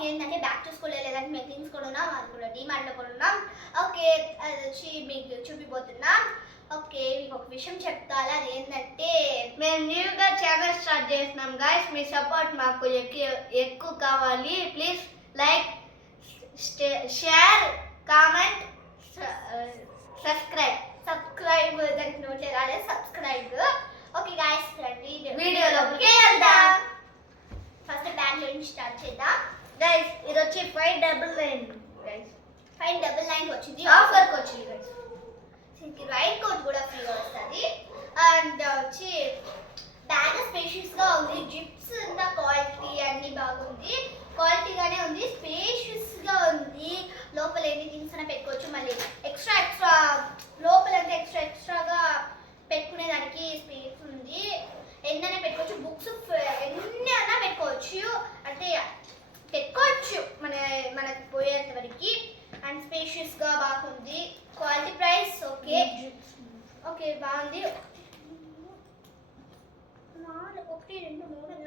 Vlog ఏంటంటే back to school లేదంటే మేము థింగ్స్ కూడా ఉన్నాం, అది కూడా డీమార్ట్లో కూడా ఉన్నాం. ఓకే, అది వచ్చి మీకు చూపిపోతున్నాం. ఓకే, మీకు ఒక విషయం చెప్తాను, అది ఏంటంటే మేము న్యూగా ఛానల్ స్టార్ట్ చేస్తున్నాం గైస్. మీ సపోర్ట్ మాకు ఎక్కువ కావాలి. Please like, share, comment, subscribe. దానికి నోట్ రాలేదు, సబ్స్క్రైబ్. ఓకే గైస్, రండి వీడియోలోకి వెళ్దాం. ఫస్ట్ బ్యాగ్ నుంచి స్టార్ట్ చేద్దాం గైస్. ఇది వచ్చి 599 గైస్. 599 వచ్చింది, ఆఫర్కి వచ్చింది గైస్. దీనికి రైట్ కోట్ కూడా ఫ్రీగా వస్తుంది. అండ్ వచ్చి బ్యాగ్ స్పేషియస్గా ఉంది, జిప్స్ అంతా క్వాలిటీ అన్ని బాగుంది, క్వాలిటీగానే ఉంది, స్పేషియస్గా ఉంది. లోపల ఎన్ని థింగ్స్ అయినా పెట్టుకోవచ్చు. మళ్ళీ ఎక్స్ట్రా లోపల అంటే ఎక్స్ట్రాగా పెట్టుకునేదానికి స్పేస్ ఉంది. ఎన్నైనా పెట్టుకోవచ్చు, బుక్స్ ఎన్ని అయినా పెట్టుకోవచ్చు, అంటే పెట్టుకోవచ్చు మనకు పోయేంత వరకు. అండ్ స్పేషియస్గా బాగుంది, క్వాలిటీ ప్రైస్ ఓకే. ఓకే బాగుంది.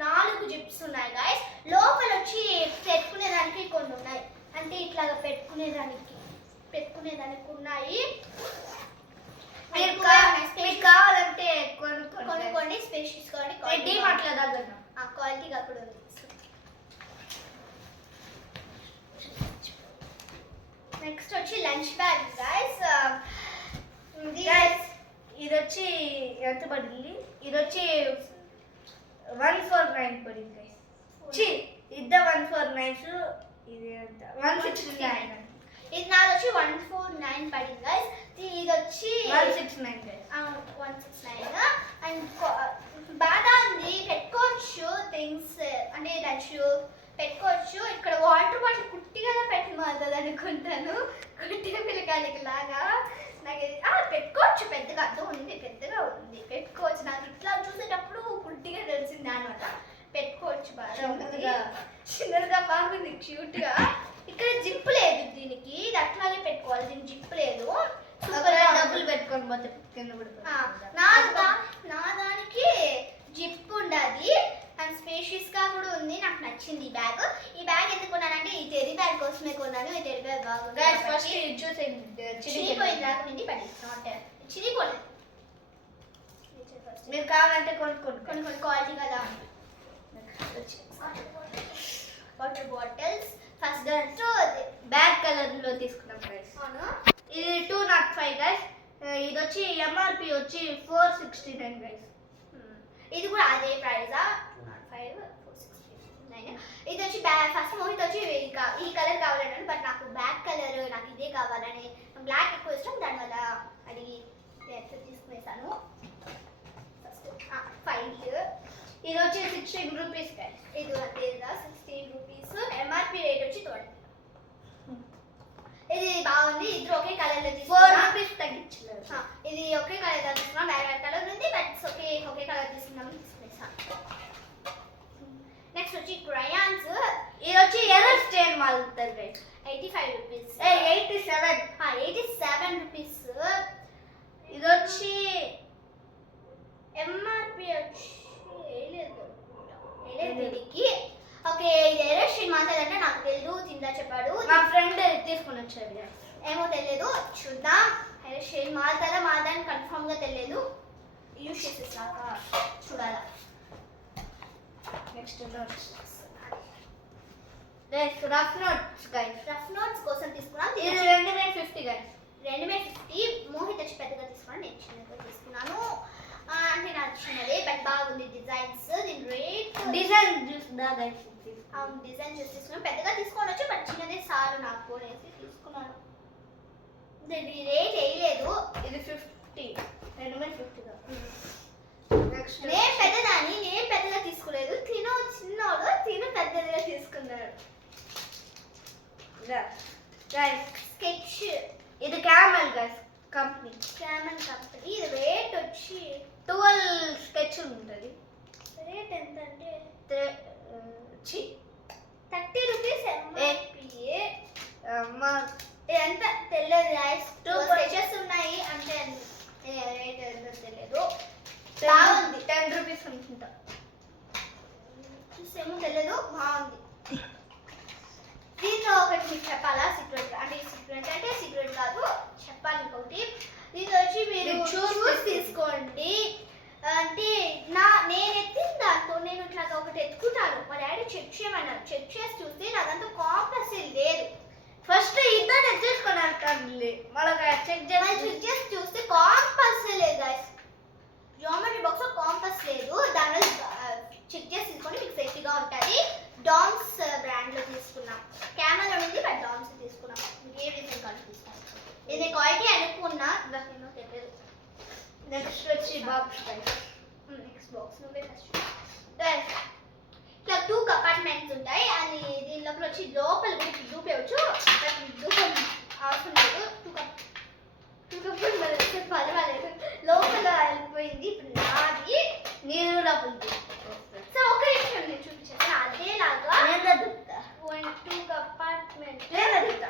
4 జిప్స్ ఉన్నాయి గాయస్. లోపల వచ్చి పెట్టుకునేదానికి కొన్ని ఉన్నాయి, అంటే ఇట్లాగా పెట్టుకునేదానికి ఉన్నాయి. మీకు కావాలంటే కొనుక్కోండి, స్పేషియస్ కావాలి, డీమార్ట్లో దగ్గర క్వాలిటీగా కూడా ఉంది. నెక్స్ట్ వచ్చి లంచ్ బ్యాగ్ గాయస్. ఇది వచ్చి ఎంత పడింది? ఇది వచ్చి 149 పడింది గైస్. ఇద్ద 149, ఇది ఎంత 169. ఇది నాది వచ్చి 149 పడింది గైస్. ఇది వచ్చి 169 గైస్. 169. అండ్ బాగా ఉంది, పెట్టుకోవచ్చు థింగ్స్, అంటే లంచ్ పెట్టుకోవచ్చు. ఇక్కడ వాటర్ బాటిల్ కుట్టిగా పెట్టమవుతుంది అనుకుంటాను, కుట్టిగా పిల్లకాయలకి లాగా. నాకు పెట్టుకోవచ్చు, పెద్దగా ఉంది, పెట్టుకోవచ్చు. నాకు ఇట్లా చూసేటప్పుడు కుట్టిగా తెలిసింది అనమాట. పెట్టుకోవచ్చు, బాగా చిన్నగా బాగుంది, క్యూట్గా. ఇక్కడ జిప్ లేదు దీనికి, ఇది అట్లాగే పెట్టుకోవాలి, దీనికి జిప్ లేదు. డబ్బులు పెట్టుకొని పోతే కింద నా దానికి జిప్ ఉండదు. అండ్ స్పేషియస్గా కూడా ఉంది, నాకు నచ్చింది ఈ బ్యాగ్. ఈ బ్యాగ్ ఎందుకు కొన్నానంటే ఈ టెర్రీ బ్యాగ్ కోసమే కొన్నాను. ఈ టెర్రీ బ్యాగ్ బాగుంది. చిరిగిపోయింది, రాకుండా పడి చిరిగిపోలేదు. మీరు కావాలంటే కొనుక్కోండి, క్వాలిటీ కదా. Water bottles first bag colour లో తీసుకున్నాం గైస్. ఇది 205 గైస్. ఇది వచ్చి ఎంఆర్పి వచ్చి 469 గైస్. ఇది కూడా అదే ప్రైజా, 205 469. ఇది వచ్చి ఫస్ట్ మోహిత్ వచ్చి ఈ కలర్ కావాలన్నాడు, బట్ నాకు బ్లాక్ కలర్, నాకు ఇదే కావాలని, బ్లాక్ ఎక్కువ ఇష్టం, దానివల్ల అడిగి తీసుకునేసాను. ఫస్ట్ ఫైల్ ఇది వచ్చి 16 రూపీస్ గైస్. ఇది అంతేదా 16 రూపీస్. ఎంఆర్పి రేట్ వచ్చి 20. ఇది బాగుంది, ఇద్దరు ఒకే కలర్ లో 4 రూపీస్ తగ్గించలేదు. ఇది ఒకే కలర్ తీసుకున్నాం, వేరే కలర్ ఉంది, బట్ ఒకే కలర్ తీసుకున్నాం, తీసుకునేసాం. నెక్స్ట్ వచ్చి క్రయాన్స్. ఇది వచ్చి ఎర్రర్ స్టేన్ మారుతుంది గైస్. 85 రూపీస్. 87 రూపీస్. ఇది వచ్చి ఎంఆర్పి వచ్చి వేయలేదు దీనికి. ఓకే, ఇది ఎర్రర్ స్టేన్ మారుతుందంటే నాకు తెలియదు, తిందా చెప్పాడు, మా ఫ్రెండ్ తీసుకుని వచ్చాడు. ఏమో తెలియదు, చూద్దాం. ఎర్రర్ స్టేన్ మారుతుందని కన్ఫర్మ్ గా తెలియదు, యూస్ చేసేసాక చూడాలా. Next rough notes guys. Rough notes కోసం తీసుకున్నాం. ఇది 250 గైస్. 250. మోహిత్ వచ్చి పెద్దగా తీసుకున్నాను, నేను చిన్నగా తీసుకున్నాను. అంటే నాకు చిన్నదే, బట్ బాగుంది డిజైన్స్. దీని రేట్ డిజైన్ చూస్తుందా గైస్? డిజైన్ చూసి తీసుకున్నాను, పెద్దగా తీసుకోవచ్చు, బట్ చిన్నదే సార్ నాకు అనేసి తీసుకున్నాను. దీని రేట్ వేయలేదు. ఇది 50, 250. నేను పెద్దదాన్ని, నేను పెద్దగా తీసుకోలేదు, చిన్నోడు పెద్దదిగా తీసుకున్నాడు. స్కెచ్. ఇది క్యామెల్ గైస్ కంపెనీ. ఇది రేట్ వచ్చి 12 స్కెచ్ ఉంటుంది. రేట్ ఎంత అంటే 30 రూపీస్. ఎంత తెలియదు గైస్. 2 స్కెచెస్ ఉన్నాయి, అంటే రేట్ ఎంత తెలియదు. బాగుంది, 10 రూపీస్ అనుకుంటా. చూసేమో తెలియదు, బాగుంది. మీకు చెప్పాలా సీక్రెట్ అంటే సీక్రెట్ అంటే సీక్రెట్ కాదు చెప్పాలి ఇంకొకటి ఇది వచ్చి మీరు మీరు చూస్ తీసుకోండి అంటే నేను ఎత్తిన దాంతో నేను ఇట్లా ఒకటి ఎత్తుకుంటాను మా డాడీ చెక్ చేయమన్నారు చెక్ చేసి చూస్తే నాదంతా కాంపస్ లేదు ఫస్ట్ ఇద్దరు తీసుకొని వెళ్తాను మళ్ళీ చెక్ చెక్ చేసి చూస్తే కాంపస్ లేదు గైస్ జామెట్రీ బాక్స్ లో కాంపస్ లేదు దానివల్ల చెక్ చేసి తీసుకొని మీకు సేఫ్టీగా ఉంటుంది డామ్స్ బ్రాండ్ లో తీసుకున్నాం కెమెరా ఉంది బట్ డామ్స్ తీసుకున్నాం మీకు ఏ డిఫరెంట్ కలర్ తీసుకున్నాం ఇది క్వాలిటీ అనుకున్నా నాకు ఏమో తెలియదు నెక్స్ట్ వచ్చి బాక్స్ నెక్స్ట్ బాక్స్ నువ్వే ఫస్ట్ ఇట్లా 2 కంపార్ట్మెంట్స్ ఉంటాయి అని దీని లోపల వచ్చి లోపల కూడా చూపించవచ్చు దూపం అవసరం లేదు 2 కంపార్ట్మెంట్ పర్వాలేదు లోపల వెళ్ళిపోయింది ఇప్పుడు నాది నీరు లోపల సో ఒక నిమిషం నేను చూపించాను అదేలాగా నేను అడుగుతా 2 కంపార్ట్మెంట్ నేను అడుగుతా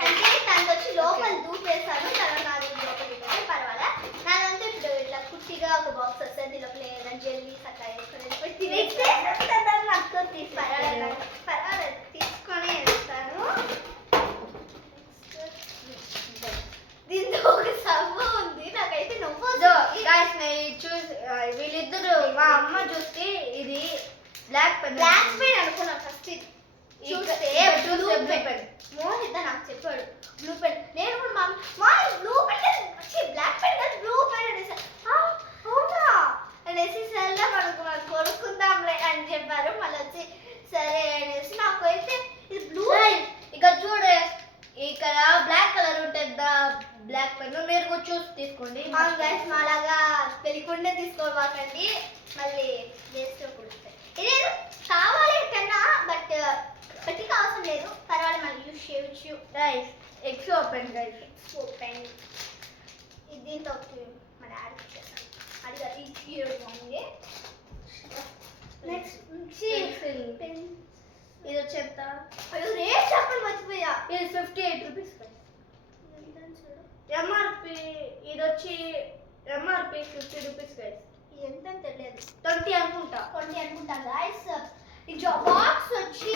అంటే తనకు వచ్చి లోపల దూపేస్తాను తర్వాత నాది లోపల పర్వాలా నాదంతా ఇప్పుడు ఇట్లా కుట్టిగా ఒక బాక్స్ వస్తుంది దీని లోపల ఏదైనా జెల్లీస్ అట్లా వేసుకొని తినేస్తే పర్వాలేదు తీసుకొని వెళ్తాను దీంతో ఒక సబ్బు ఉంది నాకైతే నవ్వు గాయస్ వీళ్ళిద్దరు మా అమ్మ చూస్తే ఇది బ్లాక్ పెన్ అనుకున్నాను ఫస్ట్ చూస్తే బ్లూ పెన్ మోహిత నాకు చెప్పాడు బ్లూ పెన్ నేను కూడా మా బ్లూ పెన్ బ్లాక్ పెన్ కాదు బ్లూ పెన్ అనేసి అవునా అనేసి సరేలే పడుకున్నాను కొనుక్కుందాంలే అని చెప్పారు మళ్ళీ వచ్చి సరే అనేసి నాకు అయితే ఇది బ్లూ ఇక్కడ చూడే ఇక్కడ బ్లాక్ కలర్ ఉంటుంది బ్లాక్ పెన్ మీరు కూడా చూసి తీసుకోండి గైస్ మాలాగా తెలియకుండా తీసుకోవాకండి మళ్ళీ వేస్ట్ కుడుస్తాయి ఇదేదో కావాలి కన్నా బట్ పెట్టికి అవసరం లేదు పర్వాలేదు మళ్ళీ యూజ్ చేయవచ్చు guys X open guys open ఇది దీంతో మా డాడీ చేస్తాను అడిగా ఈ నెక్స్ట్ పెన్ ఇది వచ్చేంత అయ్యో రేట్ చెప్పండి మర్చిపోయా ఇది 58 రూపీస్ ఎంఆర్పి ఇది వచ్చి ఎంఆర్పి 50 రూపీస్ గైస్ ఎంత అని తెలియదు 20 అనుకుంటా 20 అనుకుంటా గైస్ ఈ బాక్స్ వచ్చి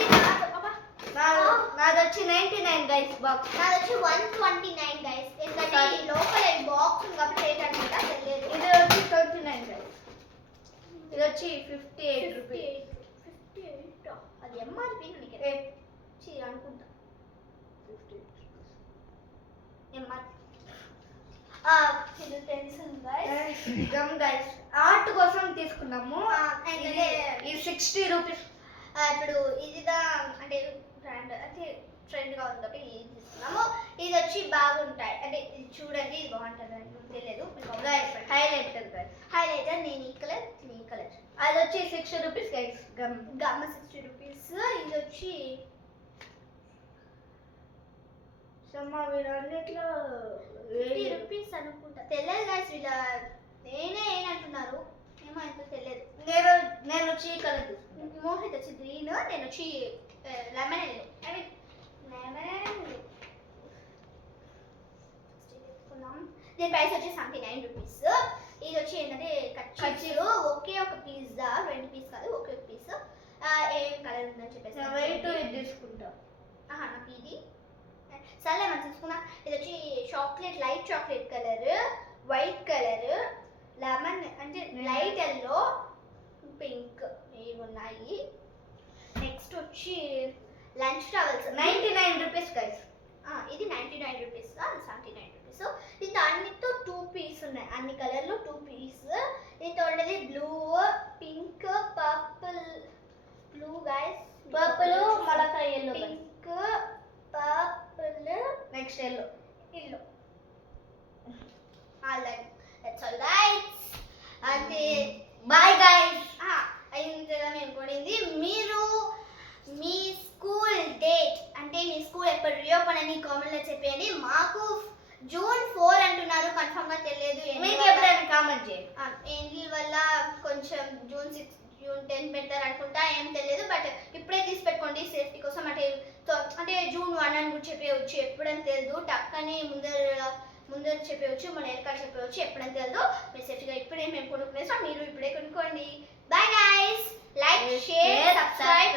నాది వచ్చి 99 గైస్ బాక్స్ నాది వచ్చి 129 గైస్ ఎందుకంటే ఈ లోపల ఈ బాక్స్ కాబట్టి రేట్ అనుకుంటా తెలియదు ఇది వచ్చి 29 గైస్ ఇది వచ్చి 58 రూపీస్ 58 అది ఎంఆర్పి అనుకుంటా 58 ఎంఆర్పి ఇది pencil guys gum guys art కోసం తీసుకున్నాము అంటే ఇది 60 రూపీస్ ఇప్పుడు ఇదిదా అంటే బ్రాండ్ అంటే ట్రెండ్ గా ఉంది కాబట్టి ఇది తీసుకున్నాము ఇది వచ్చి బాగుంటాయి అంటే ఇది చూడండి ఇది బాగుంటుంది అని నాకు తెలియదు హైలైటర్ గైస్ హైలైటర్ నేను ఈ కలర్ అది వచ్చి 60 రూపీస్ గైస్ గమ్ 60 రూపీస్ ఇది వచ్చి వీళ్ళన్నిట్లో 50 రూపీస్ అనుకుంటా తెలియదు గైస్ వీళ్ళ నేనే ఏనంటున్నారు ఏమో ఎంతో తెలియదు నేను వచ్చి కలర్ తీసుకున్నాను మోహిత్ వచ్చి గ్రీన్ నేను వచ్చి లెమన్ ఎల్లో అంటే లెమన్ దీని ప్రైస్ వచ్చి 79 రూపీస్ ఇది వచ్చి ఏంటంటే కచ్చీలు ఒకే ఒక పిజ్జా 20 పీస్ కాదు ఒకే ఒక పీస్ ఏం కలర్ ఉందని చెప్పేసి వెయిట్ ఇది తీసుకుంటా నాకు ఇది సరే మనం తీసుకున్నా ఇది వచ్చి chocolate light chocolate colour white colour lemon అంటే లైట్ ఎల్లో పింక్ ఇవి ఉన్నాయి నెక్స్ట్ వచ్చి లంచ్ టవల్స్ 99 రూపీస్ గైస్ ఇది 99 రూపీస్ అది 79 రూపీస్ దీంతో అన్నితో 2 పీస్ ఉన్నాయి అన్ని కలర్లో 2 పీస్ దీంతో ఉండేది blue pink purple blue guys purple మలక yellow pink purple next yellow alright that's all guys అంటే బాయ్ గైస్ అయిందిగా మేము కొనింది మీరు మీ స్కూల్ డేట్ అంటే మీ స్కూల్ ఎప్పుడు రీఓపెన్ అని కామెంట్లో చెప్పేయండి మాకు జూన్ 4 అంటున్నారు కన్ఫర్మ్ గా తెలియదు మీకు ఎప్పుడైనా కామెంట్ చేయండి ఏంటి వల్ల కొంచెం జూన్ 6 జూన్ 10 పెడతారు అనుకుంటా ఏం తెలియదు బట్ ఇప్పుడే తీసి పెట్టుకోండి సేఫ్టీ కోసం అంటే జూన్ 1 అని కూడా చెప్పేయచ్చు ఎప్పుడని తెలియదు టక్కని ముందర చెప్పవచ్చు మన ఎల్కాడ చెప్పవచ్చు ఎప్పుడని తెలియదు మీరు సేఫ్టీగా ఇప్పుడే మేము కొనుక్కునేసాం మీరు ఇప్పుడే కొనుక్కోండి bye guys like share subscribe